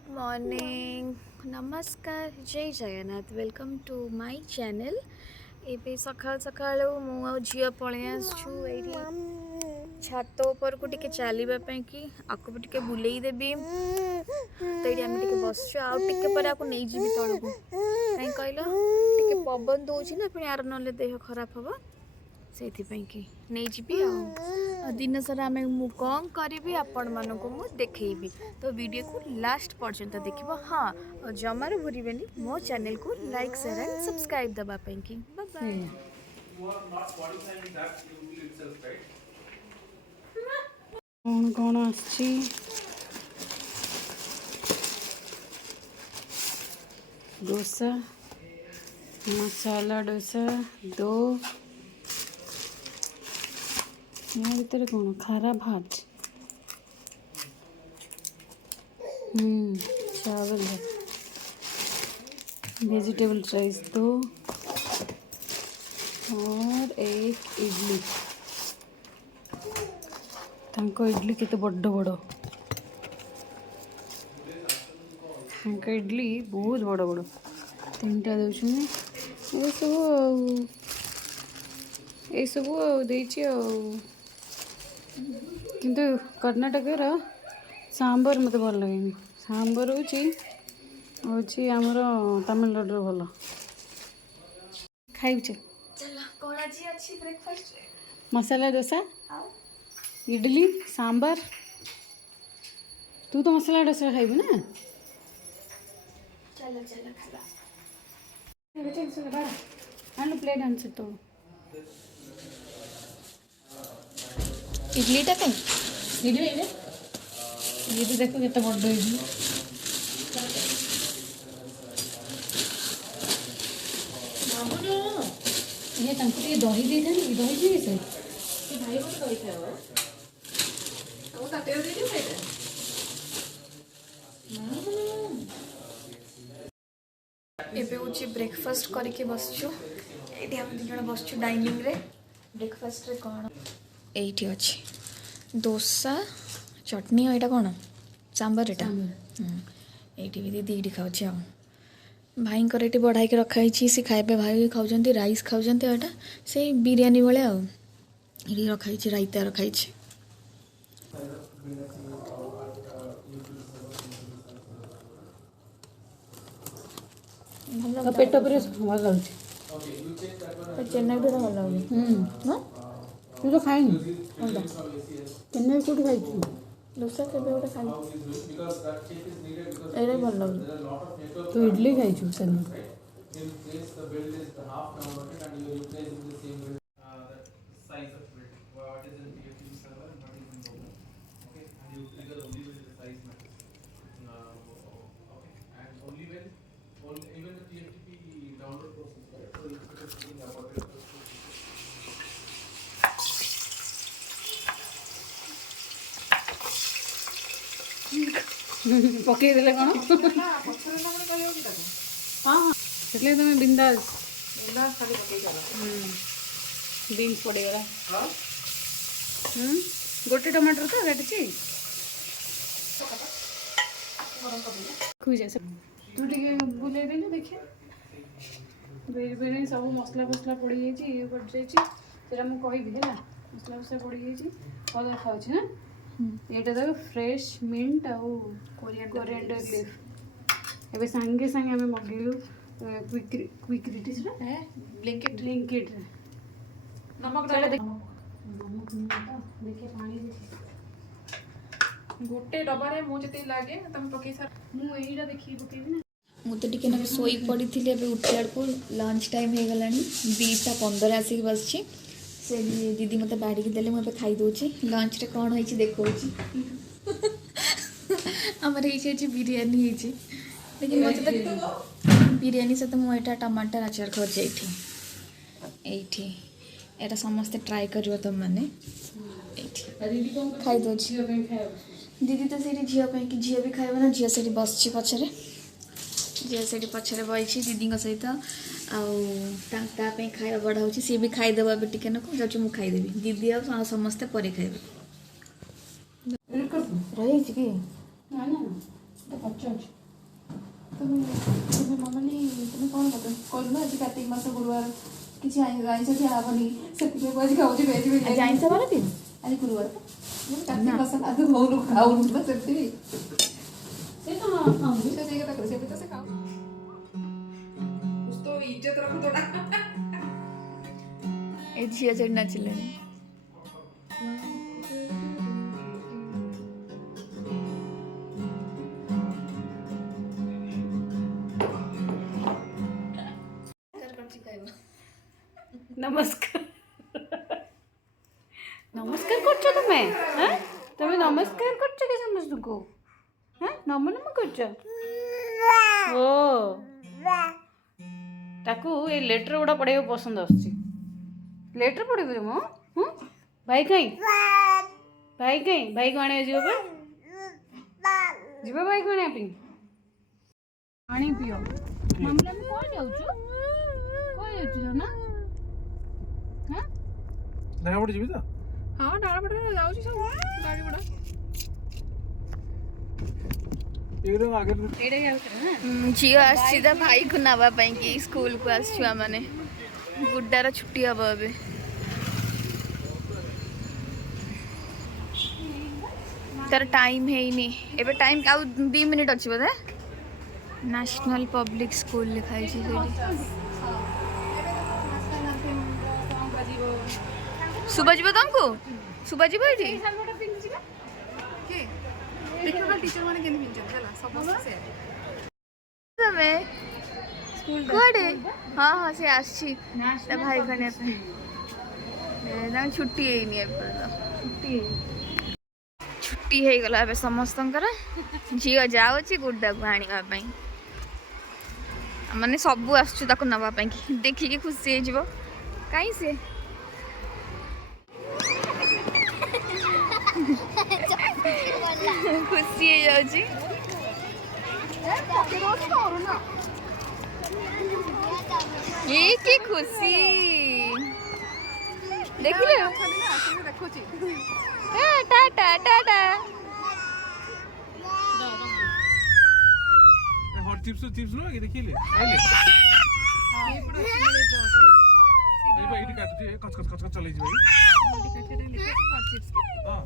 Good morning नमस्कार जय Jagannath welcome to my channel. एबे सकाल सकाल मु झील पलि आसछु छात ऊपर को टिके चलवा कि आपको भी टिके बुले देवी तो ये आम टिके बसछु आउ टिके पर आपको नहीं जीवी तलू कहीं कहल टिके पवन दौर ना पुणी यार ना देह खराब हम से नहीं जीवी आ दिन सारा आम कौन करी आपण मानक मु देखी तो वीडियो को लास्ट पर्यंत देखिए। हाँ जमार भूलें मो चैनल को लाइक शेयर एंड सब्सक्राइब दवापाई कि कौन कौन आछि डोसा मसाला डोसा दो यहाँ भीतर कौन खारा भात चावल है वेजिटेबल राइस दो और एक इडली तांको इडली केते बड़ बड़ तांको इडली बहुत बड़ बड़ तीन टा दउछन ए सब देछि किंतु कर्नाटक सांबर मत भल लगे सांबर हूँ आमर तमिलनाडु भल खाई मसाला डोसा इडली सांबर तू तो मसाला डोसा खाइबु ना चलो चलो खाला आनु प्लेट आन तो इडली टा कहीं इडली ये तो देखो कितना बड़ इडली ये तंको ये दही दे दे दही दे से भाई को दही खाओ वो ताते दे दे खाइबे एबे उची ब्रेकफास्ट करके बसछु एठी हम तीन जण बसछु डाइनिंग रे ब्रेकफास्ट रे कोन एठी अछि डोसा चटनी और एटा कोन सांबर एटा एठी भी दीदी एठी खाउ आ भाई को ये बढ़ाई के रखाई सी खाए भाई खाऊँ राइस खाऊँ एटा से बिरयानी भाया ये रखाई रायता रखाई पेट पर भल लगे चेन्नई भी भल लगे तू तो खाई चेन्नई कौट खाई डोसा के गोटे खाई ये भल लगे तू इडली खाई सेन पकई देले कौन हाँ हाँ से तुम बिंदास बीन्स पड़ेगा गोटे टमाटर तो काटी खुजे तू टे बुले देना देखिए बेरे सब मसला फसला पड़ जाइए पड़ जाइए मुझे है मसला फसला पड़ जाइए कलर खाऊँ ना ये देख फ्रेश मिंट आउ कोरिएंडर लीफ एबे संगे संगे हमें मगेलु क्विक रिटिस रे ब्लिंकिट नमक डाल दे नमक देखिए पानी देखिए गोटे डब्बा रे मु जते लागे तम पके सर मु एईटा देखि पकेबी ना मु तो टिके ना सोई पड़ी थी अबे उठला को लंच टाइम हो गलानी 2:15 आसिक बसची से दीदी मत बाड़ी के देले मुझे खाई दूची लंच रे कौन होइची देखो आमर ये बिरयानी है लेकिन मत तो बिरयानी से तो मुझे टमाटर आचार खोज ये एटा समस्ते ट्राई करियो तुम माने खाई दो दीदी तो से झी भी खाइब ना झी से बस पछरे झी से पछरे बही दीदी सहित खाଇବା बड़ा हो सी भी खाईदेव ए टिके नाक जाऊँ मुझे खाईदेवी दीदी आ समस्ते पर खाइबे रही कि अच्छा अच्छा तुम्हें मामाली तुम्हें कौन कहते कहलु ना आज कार्तिक मास गुरुवार किसी आइंस दिया हेनी से आज खाऊ भेज भेज आइंस बार दिन आज गुरुवार कार्तिक मास आज खाऊ खाऊ ना से तो हां से देगा तो से भी तो से खाओ कुछ तो इज्जत रखो थोड़ा ए झिया चढ़ नाचिले नमस्कार नमस्कार करছো তুমি হ্যাঁ তুমি নমস্কার করছো কি সমস্তଙ୍କୁ হ্যাঁ নম নম করছো ও ତାକୁ ଏ ଲେଟର ଗୁଡ଼ା ପଢ଼ିବାକୁ ପସନ୍ଦ ଆସୁଛି ଲେଟର ପଢ଼ିବୁ ମୁଁ ଭାଇ କାଇଁ ଭାଇକୁ ଆଣିବା ଯିବ ବା ଯିବ ଭାଇକୁ ଆଣିବା ପାଇଁ ପାଣି ପିଅ ମାମଲା ମୁଁ କଣ ଯାଉଛୁ ନା ହଁ ଡାହାପଟେ ଯିବି ତ ହଁ ଡାଳପଟେ ଯାଉଛି ସବୁ ଗାଡ଼ି ଗୁଡ଼ା ଏଇଟା ଆଗରେ ଏଇଟା ଯାଉଛି ନା ଝିଅ ଆସିଛି ତା ଭାଇକୁ ନେବା ପାଇଁ କି ସ୍କୁଲକୁ ଆସିଛୁ ଆମମାନେ ଗୁଡ୍ଡାର ଛୁଟି ହବ ଏବେ ତାର ଟାଇମ୍ ହେଇନି ଏବେ ଟାଇମ୍ ଆଉ 2 ମିନିଟ୍ ଅଛି ବୋଧେ ନ୍ୟାସନାଲ ପବ୍ଲିକ ସ୍କୁଲ ଲେଖା ହେଇଛି ସେଇଠି ଶୁଭାଯିବ ତମକୁ ଶୁଭାଯିବ ଏଇଠି टीचर माने केन पिंचन हला समस्त से तमे कुआडे हाँ हाँ से आसी ता भाई कने पे ना छुट्टी हेनी एपर छुट्टी हे गला बे समस्तंकर झियो जाउची गुड्डा को आनिबा पई माने सब आसछु ताको नबा पई देखि के खुशी हे जिवो काई से खुशी है जाउची ये की खुशी देखिले देखोची टाटा टाटा हॉट चिप्स नो ये देखिले आइले ये पड़ा सिमले पड़ो ए भाई इडी काट दे कच कच कच चलै जी भाई हॉट चिप्स हां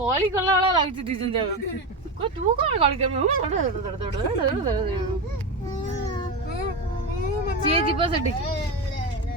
कॉली कला वाला लागती दी जन जागा को तू कौन कॉली कर चे जीव सेठी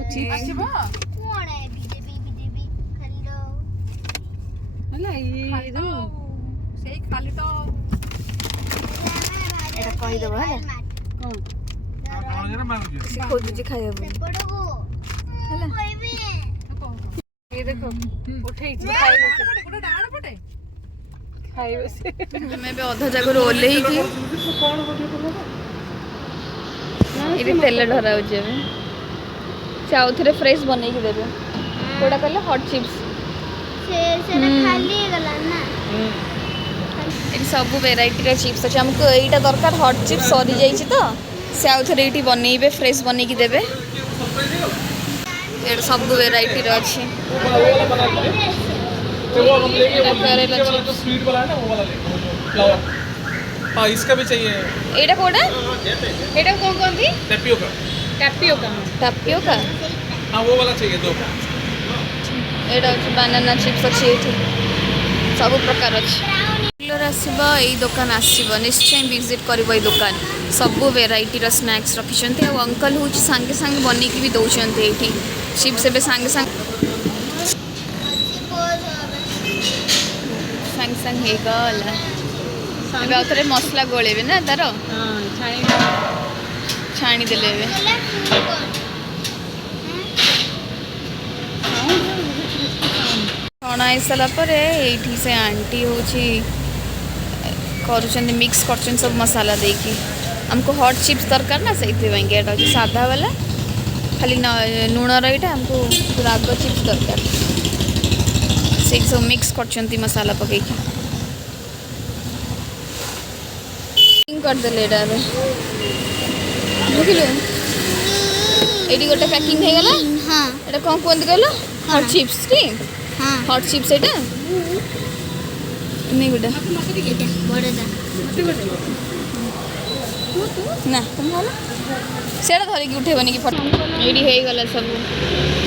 उची आछबा कोन है बीजेपी खंडो हला ये दो सेई खाली तो एटा कहि देबो हला कोन कौन जरा मांग जे से खोज जे खाइबो हला ये देखो उठेई छी खाइबे से कोडा डाण पटे खाइबे से मैं बे अधा जगह रोले ही की कौन बोली बोलो इरे तेल ढरा हो जेबे चाउ थरे फ्रेश बनै के देबे कोडा कहले हॉट चिप्स से खाली गला ना ये सब वेराइटी रा चिप्स अछि हमको एटा दरकार हॉट चिप्स सरी जाई छी तो से आउ थरे एटी बनैबे फ्रेश बनै के देबे ये सब वेराइटी रा अछि वो हम लेंगे वो तो स्वीट वाला है ना वो वाला ले फ्लावर हां इसका भी चाहिए एटा कोडा एटा कोन कोन थी टेपियोका टापियोका हां वो वाला चाहिए दो एटा अछि बनाना चिप्स अछि एठी सब प्रकार अछि रेगुलर आसीबा एई दुकान आसीबा निश्चय विजिट करबो एई दुकान सब वेराइटी रा स्नैक्स रखिछन्ते आ अंकल होची संगे संगे बनी की भी दउछन्ते एठी चिप्स बे संगे संगे हे गला ଏବେ ଆଉ ଥରେ ମସଲା ଗୋଳେଇବେ ନା ତାର ଛାଣି ଦେଲେ ଏବେ ଛଣା ହେଇସାରିଲା ପରେ ଏଇଠି ସେ ଆଣ୍ଟି ହେଉଛି କରୁଛନ୍ତି ମିକ୍ସ କରୁଛନ୍ତି ସବୁ ମସଲା ଦେଇକି ଆମକୁ ହଟ୍ ଚିପ୍ସ ଦରକାର ନା ସେଇଥିପାଇଁ କି ଏଇଟା ହେଉଛି ସାଧା ବାଲା ଖାଲି ଲୁଣର ଏଇଟା ଆମକୁ ରାଗ ଚିପ୍ସ ଦରକାର ସେଇଠି ସବୁ ମିକ୍ସ କରୁଛନ୍ତି ମସଲା ପକେଇକି करदेले बुझिलु एडी गोटे पैकिंग हो गला এটা কম কোন গেল হট চিপস টি ହଁ হট চিপস এটা নেই গোটা ଏଇଟା ବଡ଼ଟା ନା ତମେ ଭଲ ସେଇଟା ଧରିକି ଉଠେଇବନି କି ଫଟୋ ଏଇଠି ହେଇଗଲା ସବୁ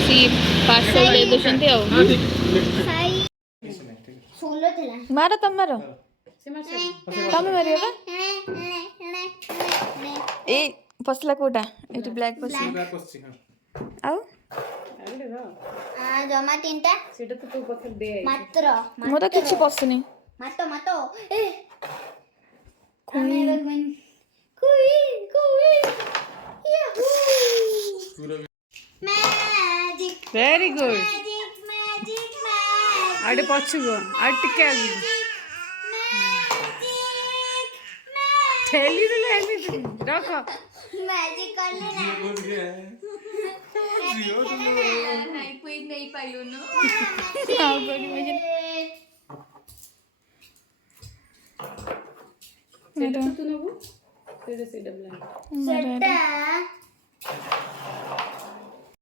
ସି ପାର୍ସଲ ଦେଇ ଦେଉଛନ୍ତି ଆଉ ସାଇ ଫୁଲ ଥିଲା ମାର ତମେ ମାର ତମେ ମାରିବ ବା ଏଇ ପଶିଲା କୋଉଟା ଏଇଠି ବ୍ଲାକ୍ ପଶିଲା ଆଉ ଜମା ତିନିଟା ସେଇଟା ତ ତୋ ପାଖରେ ଦେ ମାତ୍ର ମୋର ତ କିଛି ପଶୁନି ମାତ ଏ ଆମେ ଏବେ queen Yahoo magic very good magic ଆଡ଼େ ପଛକୁ ଆଉ ଟିକେ ଆଗକୁ ଠେଲି ଦେଲେ ଏମିତି ରଖ ମ୍ୟାଜିକ୍ କଲି ନା ନାଇଁ କୁଇନ୍ ନେଇ ପାଇଲୁନୁ ଆଉ କରିବ ଯେ ସେଇଟା ତ ତୁ ନେବୁ ସେଇଟା ବ୍ଲାଙ୍କ ସେଟା